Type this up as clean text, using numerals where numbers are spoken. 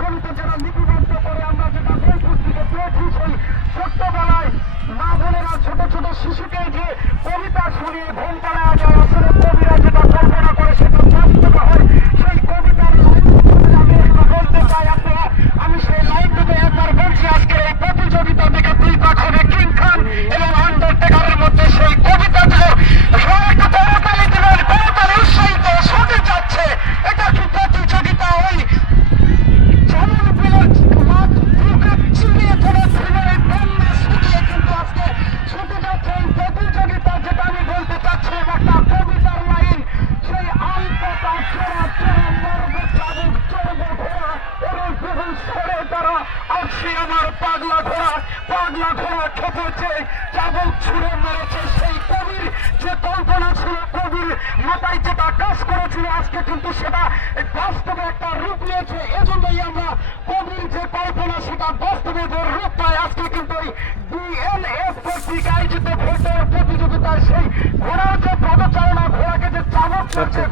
কবিতা যারা লিপিবদ্ধ করে আমরা যেটা বই পুস্তকে পেয়েছি, সেই ছোট্টবেলায় মা বোনেরা ছোট ছোট শিশুকে যে কবিতা শুনিয়ে ঘুম পাড়ায় যায়, আসলে কবিরা যেটা কল্পনা করে সেটা বাস্তব হয়। সেই কবিতার আমি বলতে চাই আপনারা, আমি সেই লাইনটাতে একবার বলছি, আজকের এই প্রতিযোগিতা থেকে দুই পাখনে কিং খান এবং আন্ডারটেকারের মধ্যে সেই কবিতাগুলো একটা করতালি দিবেন, করতালি উৎসাহিত শুনতে যাচ্ছে। এটা কি প্রতিযোগিতা ওই যেমন বিলের মাঠ বুকে চিনিয়ে ধরে ফিরে বন্যা শুকিয়ে কিন্তু আজকে ছুটে যাচ্ছে এই প্রতিযোগিতা। যেটা আমি বলতে চাচ্ছি একটা কবিতার লাইন, সেই আলপতা চোরা চোরা মর্বে চাবুক চড়ব ঘোড়া এবং বহু সরে তারা আসছি আমার পাগলা ঘোড়া, পাগলা ঘোড়া খেপেছে চাবুক ছুড়ে মেরেছে। সেই কবির যে কল্পনা ছিল, কবির মাথায় যেটা কাজ করেছিল, আজকে কিন্তু সেটা বাস্তবে একটা রূপ নিয়েছে। এজন্যই আমরা কবির যে কল্পনা সেটা বাস্তবে যে রূপ পায়। আজকে কিন্তু এই ডিএনএফ কর্তৃক আয়োজিত ভোটের প্রতিযোগিতায় সেই ঘোড়ার যে পদচারণা, ঘোড়াকে যে চাবুক চলছে,